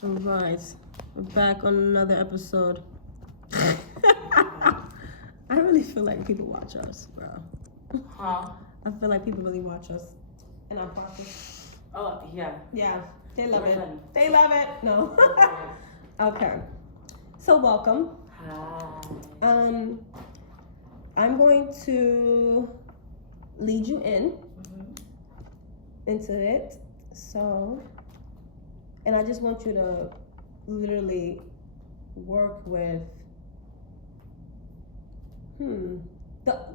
All right, we're back on another episode. I really feel like people watch us, bro. Huh? I feel like people really watch us in our podcast. Oh, yeah. Yeah, they love We're it. funny. They love it. No. Okay. So welcome. Hi. I'm going to lead you into it. So, and I just want you to literally work with the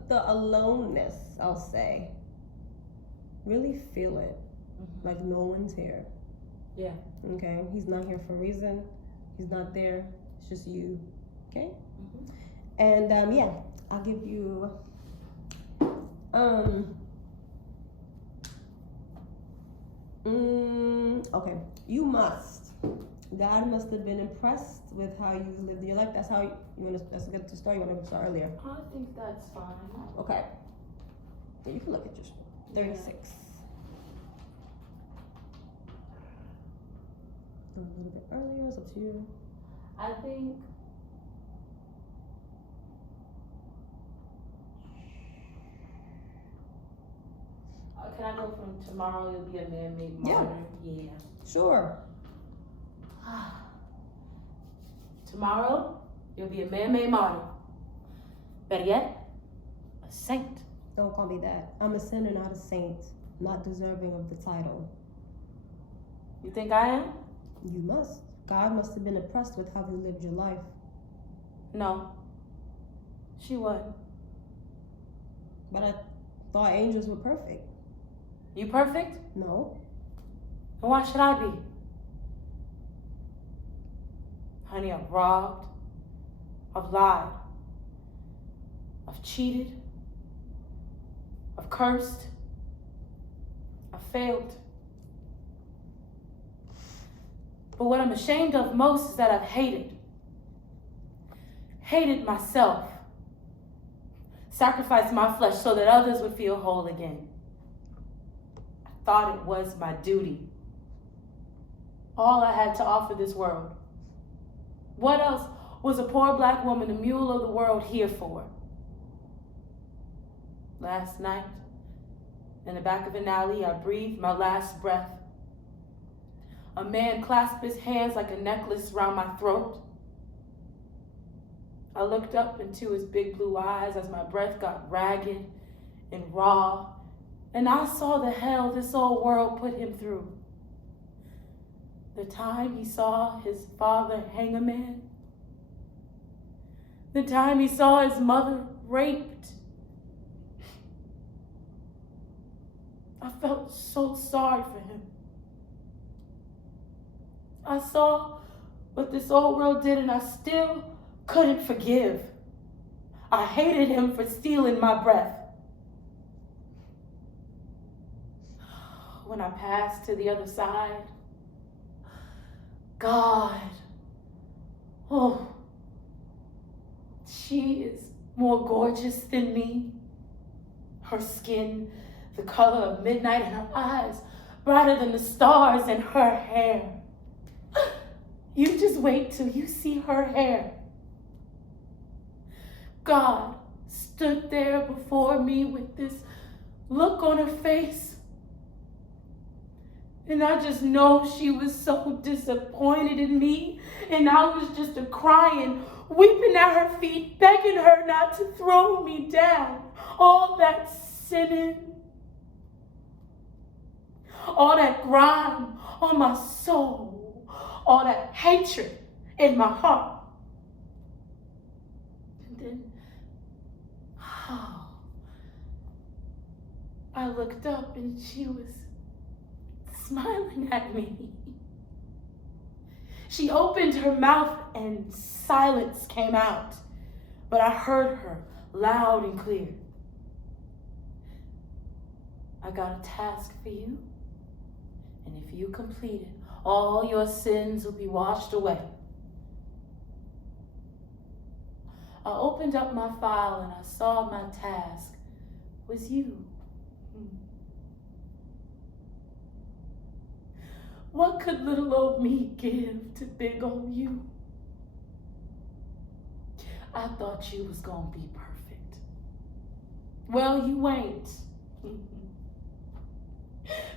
aloneness, I'll say. Really feel it. Like no one's here. Yeah. Okay? He's not here for a reason. He's not there. It's just you. Okay? And yeah, I'll give you okay. God must have been impressed with how you lived your life. That's how you want to. That's the story you want to start earlier. I think that's fine. Okay. Yeah, you can look at your 36. A little bit earlier. It's up to you. I think. Can I go from tomorrow? You'll be a man-made martyr. Yeah. Sure. Tomorrow, you'll be a man-made martyr. Better yet, a saint. Don't call me that. I'm a sinner, not a saint. Not deserving of the title. You think I am? You must. God must have been impressed with how you lived your life. No. She wasn't. But I thought angels were perfect. You perfect? No. And why should I be? Honey, I've robbed. I've lied. I've cheated. I've cursed. I've failed. But what I'm ashamed of most is that I've hated. Hated myself. Sacrificed my flesh so that others would feel whole again. I thought it was my duty. All I had to offer this world. What else was a poor black woman, a mule of the world, here for? Last night, in the back of an alley, I breathed my last breath. A man clasped his hands like a necklace around my throat. I looked up into his big blue eyes as my breath got ragged and raw, and I saw the hell this old world put him through. The time he saw his father hang a man. The time he saw his mother raped. I felt so sorry for him. I saw what this old world did, and I still couldn't forgive. I hated him for stealing my breath. When I passed to the other side, God, oh, she is more gorgeous than me. Her skin, the color of midnight, and her eyes brighter than the stars, and her hair. You just wait till you see her hair. God stood there before me with this look on her face. And I just know she was so disappointed in me. And I was just crying, weeping at her feet, begging her not to throw me down. All that sinning, all that grime on my soul, all that hatred in my heart. And then, I looked up and she was smiling at me. She opened her mouth and silence came out, but I heard her loud and clear. I got a task for you, and if you complete it, all your sins will be washed away. I opened up my file and I saw my task was you. What could little old me give to big old you? I thought you was gonna be perfect. Well, you ain't.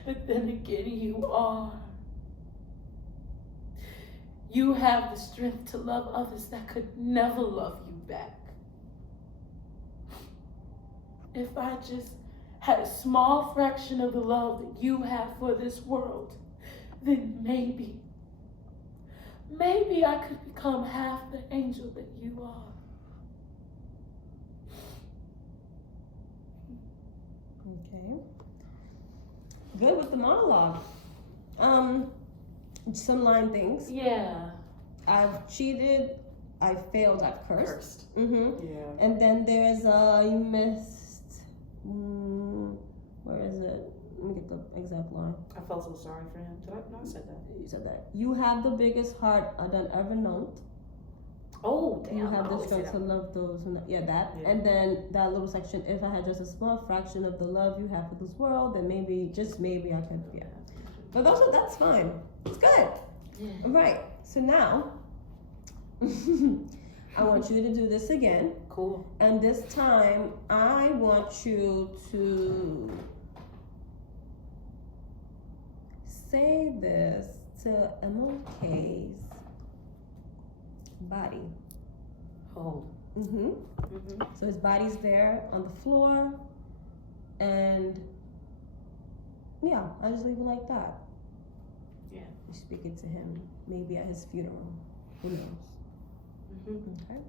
But then again, you are. You have the strength to love others that could never love you back. If I just had a small fraction of the love that you have for this world, then maybe I could become half the angel that you are. Okay. Good with the monologue. Some line things. Yeah. I've cheated. I failed. I've cursed. Yeah. And then there's you missed. Where is it? Let me get the exact line. I felt so sorry for him. Did I? No, I said that. You said that. You have the biggest heart I done ever known. Oh, damn. You I have the always say strength to that. love those who yeah, that. Yeah. And then that little section, if I had just a small fraction of the love you have for this world, then maybe, just maybe I could, yeah. But that's fine. It's good. Yeah. All right. So now, I want you to do this again. Cool. And this time, I want you to say this to MLK's body. Oh. So his body's there on the floor, and yeah, I just leave it like that. Yeah. You speak it to him, maybe at his funeral. Who knows? Okay.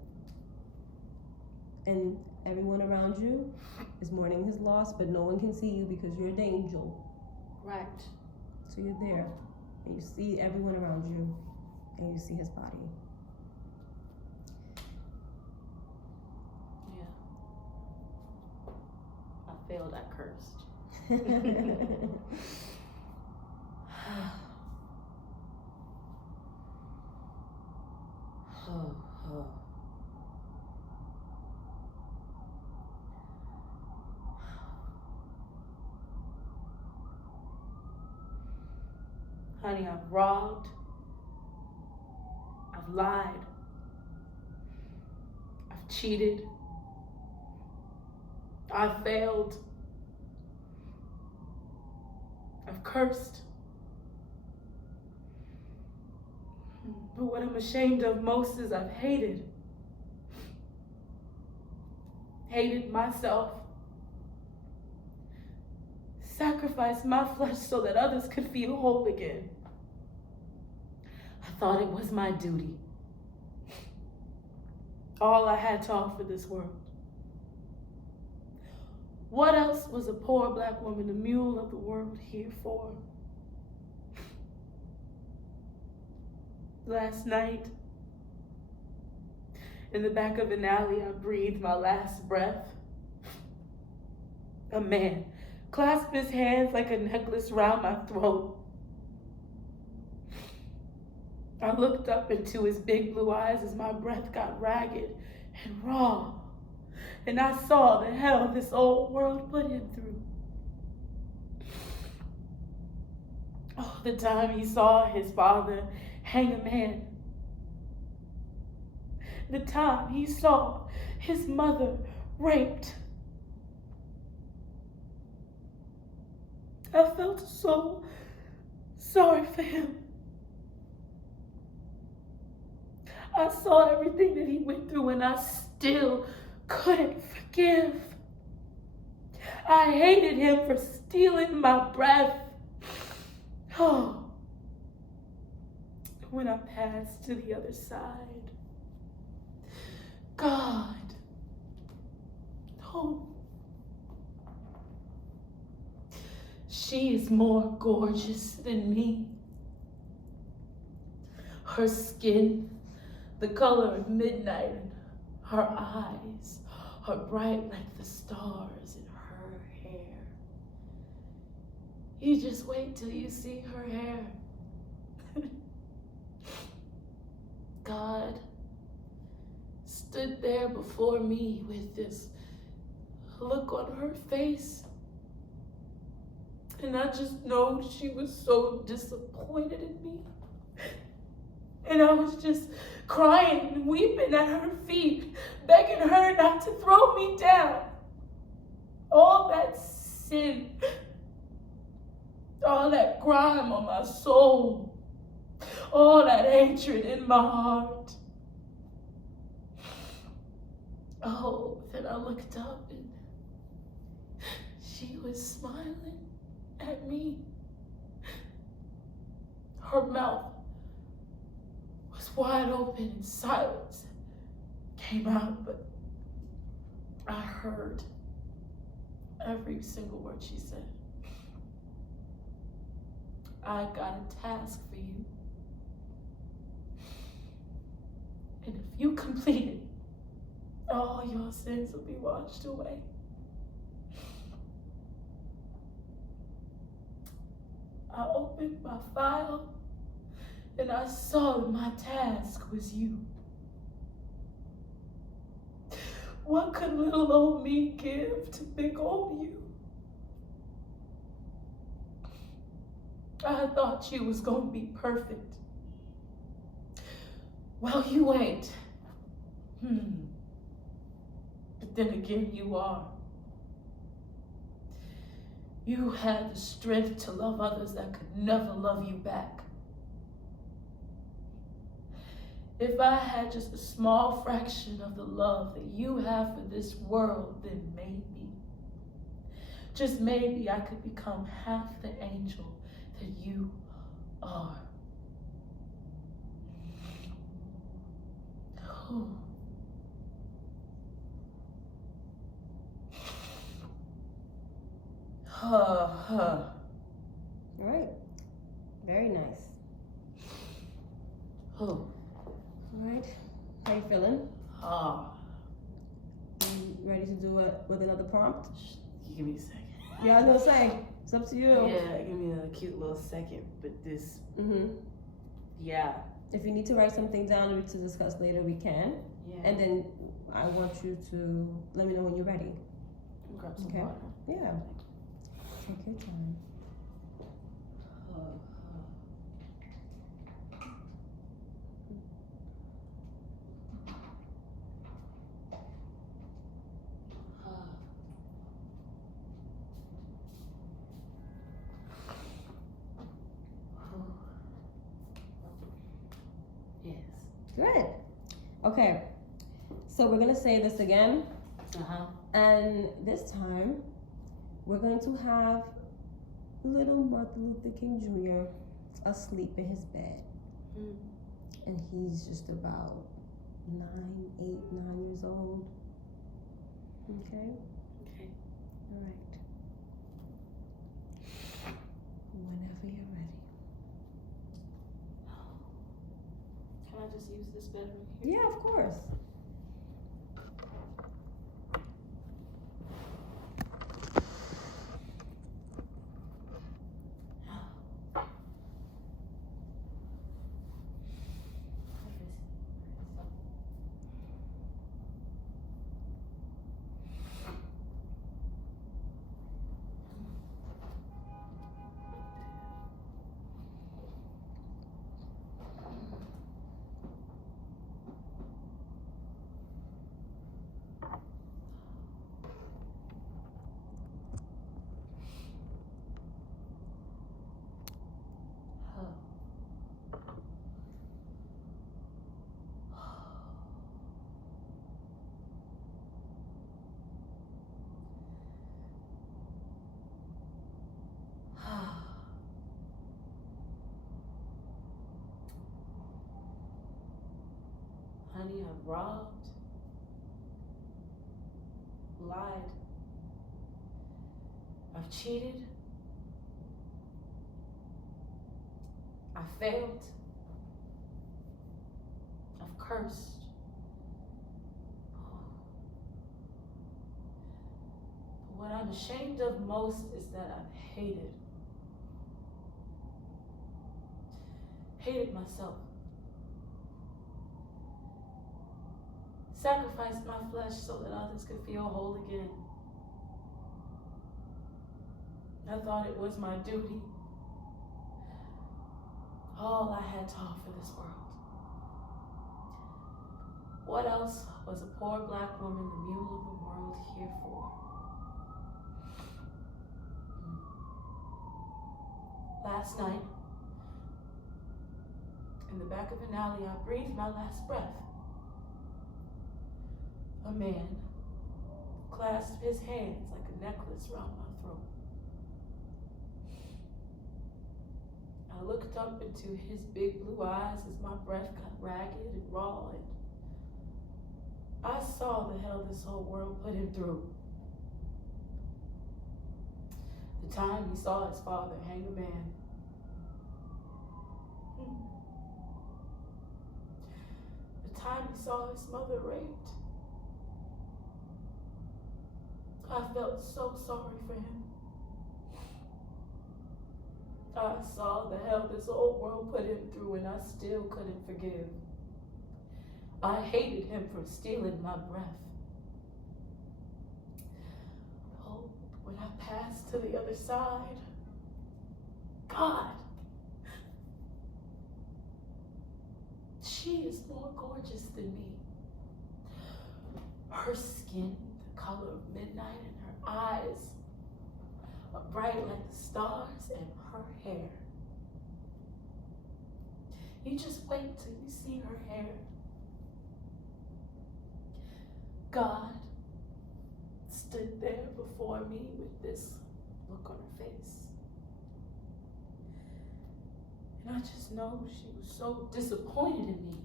And everyone around you is mourning his loss, but no one can see you because you're the angel. Right. So you're there, and you see everyone around you, and you see his body. I failed, I cursed. Honey, I've robbed. I've lied. I've cheated. I've failed. I've cursed. But what I'm ashamed of most is I've hated. Hated myself. Sacrificed my flesh so that others could feel whole again. I thought it was my duty. All I had to offer this world. What else was a poor black woman, a mule of the world, here for? Last night, in the back of an alley, I breathed my last breath. A man clasped his hands like a necklace round my throat. I looked up into his big blue eyes as my breath got ragged and raw. And I saw the hell this old world put him through. Oh, the time he saw his father hang a man. The time he saw his mother raped. I felt so sorry for him. I saw everything that he went through and I still couldn't forgive. I hated him for stealing my breath. Oh, when I passed to the other side, God, oh, she is more gorgeous than me. Her skin, the color of midnight, and her eyes are bright like the stars in her hair. You just wait till you see her hair. God stood there before me with this look on her face. And I just know she was so disappointed in me. And I was just crying and weeping at her feet, begging her not to throw me down. All that sin, all that grime on my soul, all that hatred in my heart. Oh, then I looked up and she was smiling at me. Her mouth was wide open and silence came out, but I heard every single word she said. I got a task for you. And if you complete it, all your sins will be washed away. I opened my file and I saw that my task was you. What could little old me give to big old you? I thought you was gonna be perfect. Well, you ain't. But then again, you are. You had the strength to love others that could never love you back. If I had just a small fraction of the love that you have for this world, then maybe, just maybe, I could become half the angel that you are. All right. Very nice. All right. How you feeling? You ready to do it with another prompt? Give me a second. Yeah, I was gonna say. It's up to you. Yeah, give me a cute little second. But this, yeah. If you need to write something down to discuss later, we can. Yeah. And then I want you to let me know when you're ready. Grab some Okay. water. Yeah. Take your time. Yes. Good. Okay. So we're gonna say this again. And this time, we're going to have little Martin Luther King Jr. asleep in his bed. And he's just about 9 years old. Okay? Okay. All right. Whenever you're ready. Can I just use this bedroom here? Yeah, of course. Honey, I've robbed, lied, I've cheated, I failed, I've cursed. But what I'm ashamed of most is that I've hated myself. Sacrificed my flesh so that others could feel whole again. I thought it was my duty. All I had to offer this world. What else was a poor black woman, the mule of the world, here for? Last night, in the back of an alley, I breathed my last breath. A man clasped his hands like a necklace around my throat. I looked up into his big blue eyes as my breath got ragged and raw, and I saw the hell this whole world put him through. The time he saw his father hang a man. The time he saw his mother raped. I felt so sorry for him. I saw the hell this old world put him through, and I still couldn't forgive. I hated him for stealing my breath. Oh, when I passed to the other side, God, she is more gorgeous than me. Her skin, the color of midnight, and her eyes are bright like the stars, and her hair. You just wait till you see her hair. God stood there before me with this look on her face. And I just know she was so disappointed in me.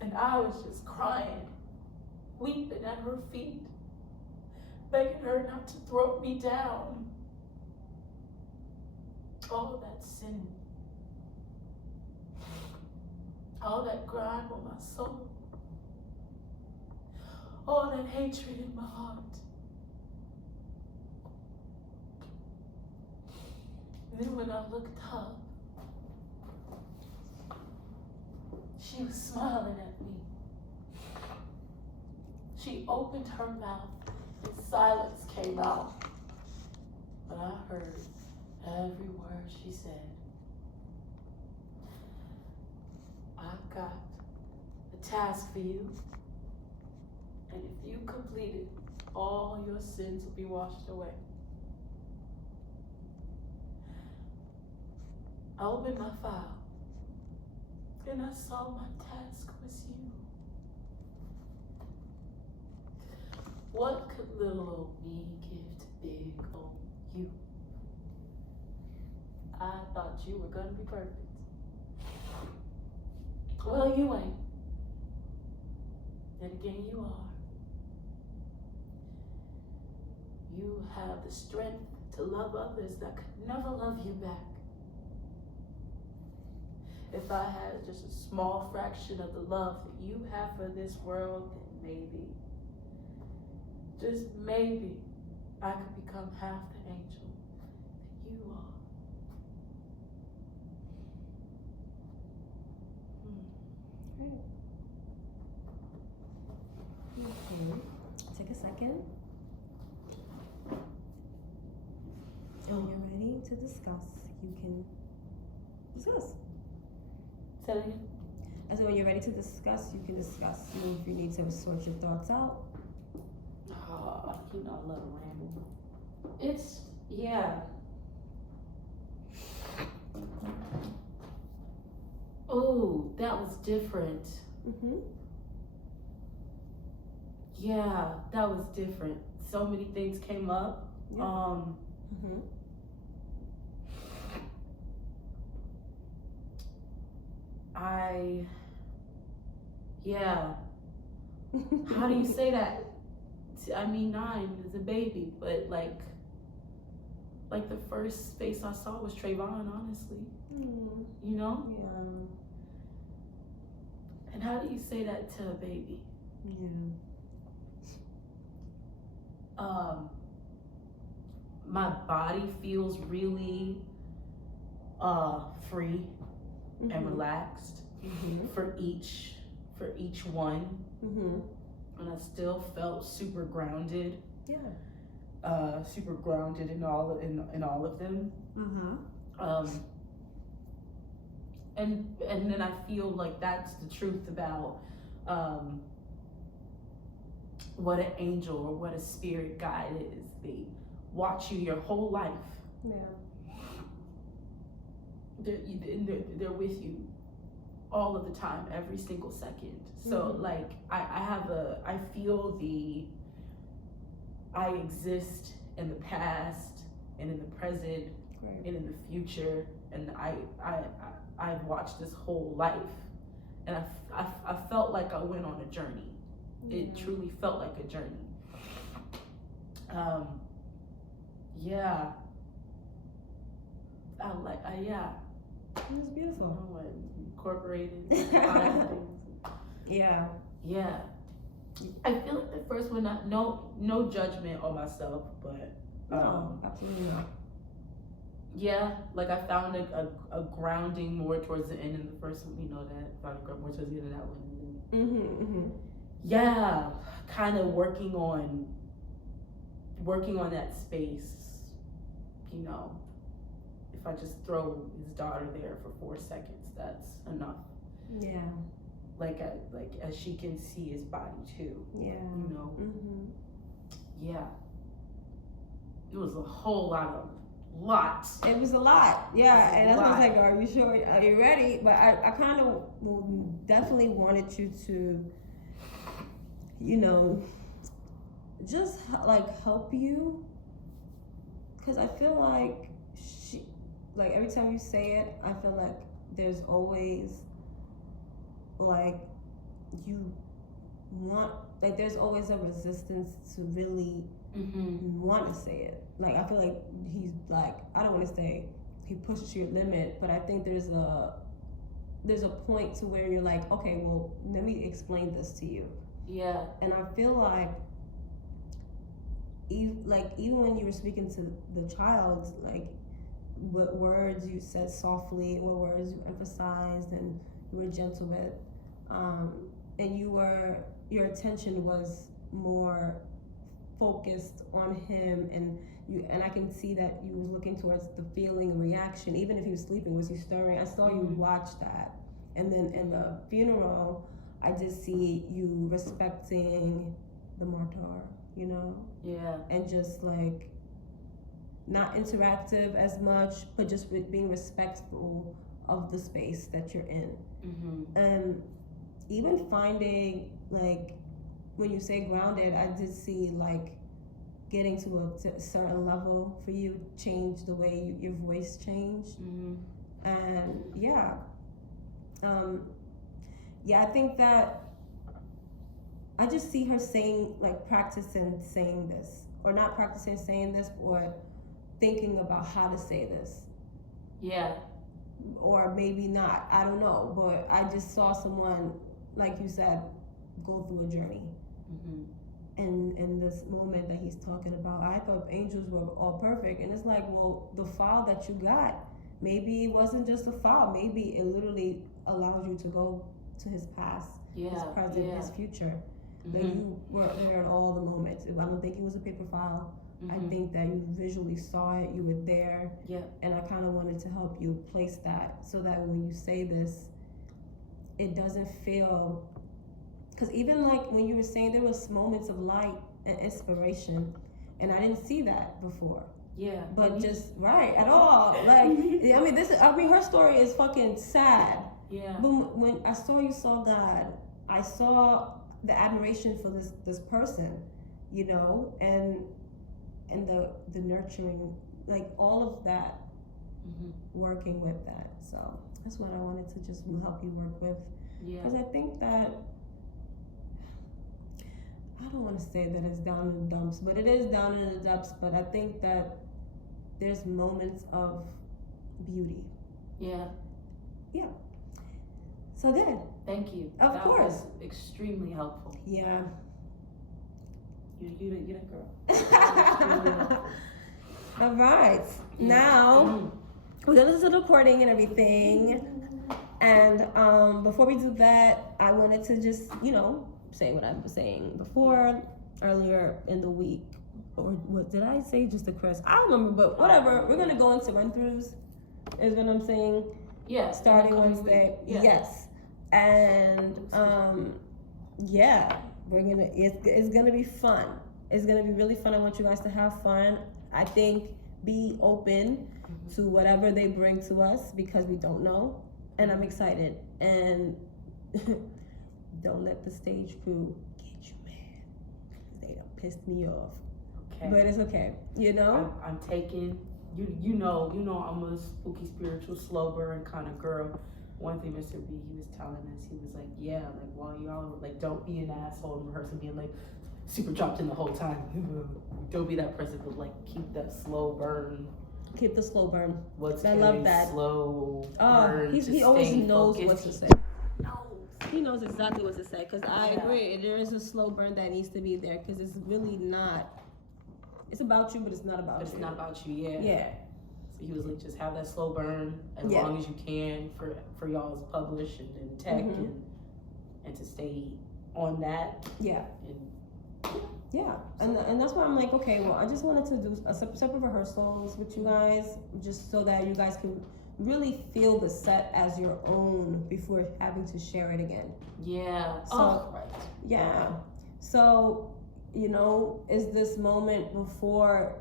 And I was just crying, weeping at her feet, begging her not to throw me down. All that sin, all that grime on my soul, all that hatred in my heart. And then when I looked up, she was smiling at me. She opened her mouth and silence came out. But I heard every word she said. I've got a task for you. And if you complete it, all your sins will be washed away. I opened my file and I saw my task was you. What could little old me give to big old you? I thought you were gonna be perfect. Well, you ain't. Then again, you are. You have the strength to love others that could never love you back. If I had just a small fraction of the love that you have for this world, then maybe, just maybe, I could become half the angel that you are. Okay. Take a second. And when you're ready to discuss, you can discuss. Say it again. And so when you're ready to discuss, you can discuss. You know, if you need to sort your thoughts out. Oh, you know I love rambling. It's, yeah. Oh, that was different. Mm-hmm. Yeah, that was different. So many things came up. Yeah. Mm-hmm. Yeah. How do you say that? I mean, 9 is a baby, but like the first face I saw was Trayvon, honestly. Mm. You know? Yeah. And how do you say that to a baby? Yeah. My body feels really free and relaxed for each one. Mm-hmm. And I still felt super grounded. Yeah. super grounded in all of them. And then I feel like that's the truth about what an angel or what a spirit guide is. They watch you your whole life. Yeah. They're with you all of the time, every single second. So like I feel I exist in the past and in the present and in the future, and I've watched this whole life, and I felt like I went on a journey. It truly felt like a journey. Yeah. Yeah. It was beautiful. Incorporated a lot of things. Yeah. Yeah. I feel like the first one, no judgment on myself, but No, absolutely not. yeah, like I found a grounding more towards the end in the first one. You know that, found a more towards the end of that one. Yeah, kind of working on that space. You know, if I just throw his daughter there for 4 seconds, that's enough. Yeah. Like as she can see his body too. Yeah. You know. Yeah. It was a whole lot. It was a lot. Yeah, and that's why I was like, are you sure? Are you ready? But I kind of definitely wanted you to, you know, just like help you, because I feel like like every time you say it, I feel like there's always like there's always a resistance to really want to say it. Like I feel like he's like, I don't want to say he pushes your limit, but I think there's a point to where you're like, okay, well, let me explain this to you. Yeah. And I feel like even when you were speaking to the child, like what words you said softly, what words you emphasized and you were gentle with, and your attention was more focused on him, and I can see that you was looking towards the feeling and reaction. Even if he was sleeping, was he stirring? I saw you watch that. And then in the funeral, I just see you respecting the martyr, you know? Yeah. And just like not interactive as much, but just being respectful of the space that you're in. And even finding, like, when you say grounded, I did see like getting to a certain level for you change the way your voice changed. And yeah, I think that I just see her saying, like, practicing saying this, or not practicing saying this, or thinking about how to say this. Yeah. Or maybe not, I don't know, but I just saw someone, like you said, go through a journey. And in this moment that he's talking about, I thought angels were all perfect, and it's like, well, the file that you got, maybe it wasn't just a file, maybe it literally allows you to go to his past, his present, his future. That you were there at all the moments. I don't think it was a paper file. I think that you visually saw it, you were there. And I kind of wanted to help you place that, so that when you say this, it doesn't feel, because even like when you were saying, there was moments of light and inspiration, and I didn't see that before. Yeah. But just right at all. Like, I mean, her story is fucking sad. Yeah. But when I saw you saw God, I saw the admiration for this person, you know, and the nurturing, like all of that, working with that. So that's what I wanted to just help you work with. Because I think that, I don't want to say that it's down in the dumps, but it is down in the dumps. But I think that there's moments of beauty. Yeah. So good. Thank you. Of that course. Was extremely helpful. Yeah. You that girl. All right. Now we're gonna listen to the recording and everything. And before we do that, I wanted to just, say what I was saying before, earlier in the week. or what did I say? Just the crest? I don't remember, but whatever. We're gonna go into run-throughs. Is what I'm saying. Yeah. Starting Wednesday. Yeah. Yes. And yeah, we're gonna. It's gonna be fun. It's gonna be really fun. I want you guys to have fun. I think be open to whatever they bring to us because we don't know, and I'm excited. And don't let the stage crew get you mad. They done pissed me off. Okay. But it's okay. You know? I'm taking, you know I'm a spooky, spiritual, slow burn kind of girl. One thing Mr. B, he was telling us, he was like, yeah, like while y'all were like, don't be an asshole in rehearsal being like super dropped in the whole time. Don't be that person, but like keep that slow burn. Keep the slow burn. I love that. Slow burn. He always knows focused. what to say. He knows exactly what to say because I agree. There is a slow burn that needs to be there because it's really not. It's about you, but it's not about you. It's not about you, yeah. Yeah. So he was like, just have that slow burn as long as you can for y'all's publish and tech and to stay on that. Yeah. And yeah, and that's why I'm like, okay, well, I just wanted to do a separate rehearsals with you guys, just so that you guys can really feel the set as your own before having to share it again. Yeah. So, right. Yeah. So, you know, is this moment before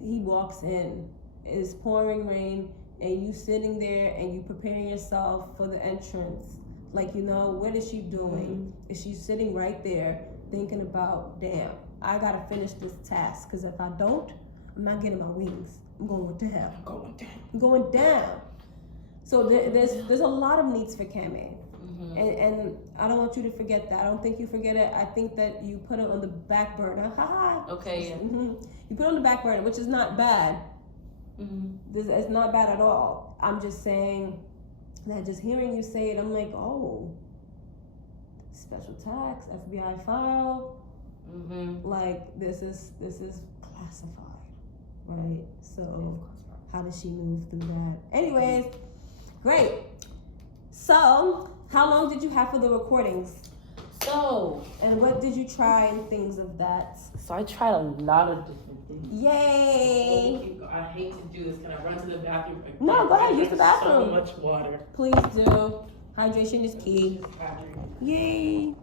he walks in, it's pouring rain, and you sitting there and you preparing yourself for the entrance. Like, you know, what is she doing? Is she sitting right there thinking about, damn, I gotta finish this task, because if I don't, I'm not getting my wings. I'm going down. I'm going down. So there's a lot of needs for Camae. And I don't want you to forget that. I don't think you forget it. I think that you put it on the back burner. Okay, yeah. You put it on the back burner, which is not bad. It's not bad at all. I'm just saying that just hearing you say it, I'm like, oh, special tax, FBI file. Like this is classified, right? So how does she move through that? Anyways, great. So how long did you have for the recordings? And what did you try and things of that? So I tried a lot of different things. Yay! I hate to do this. Can I run to the bathroom? No, go ahead, use the bathroom. So much water. Please do. Hydration is key. Yay!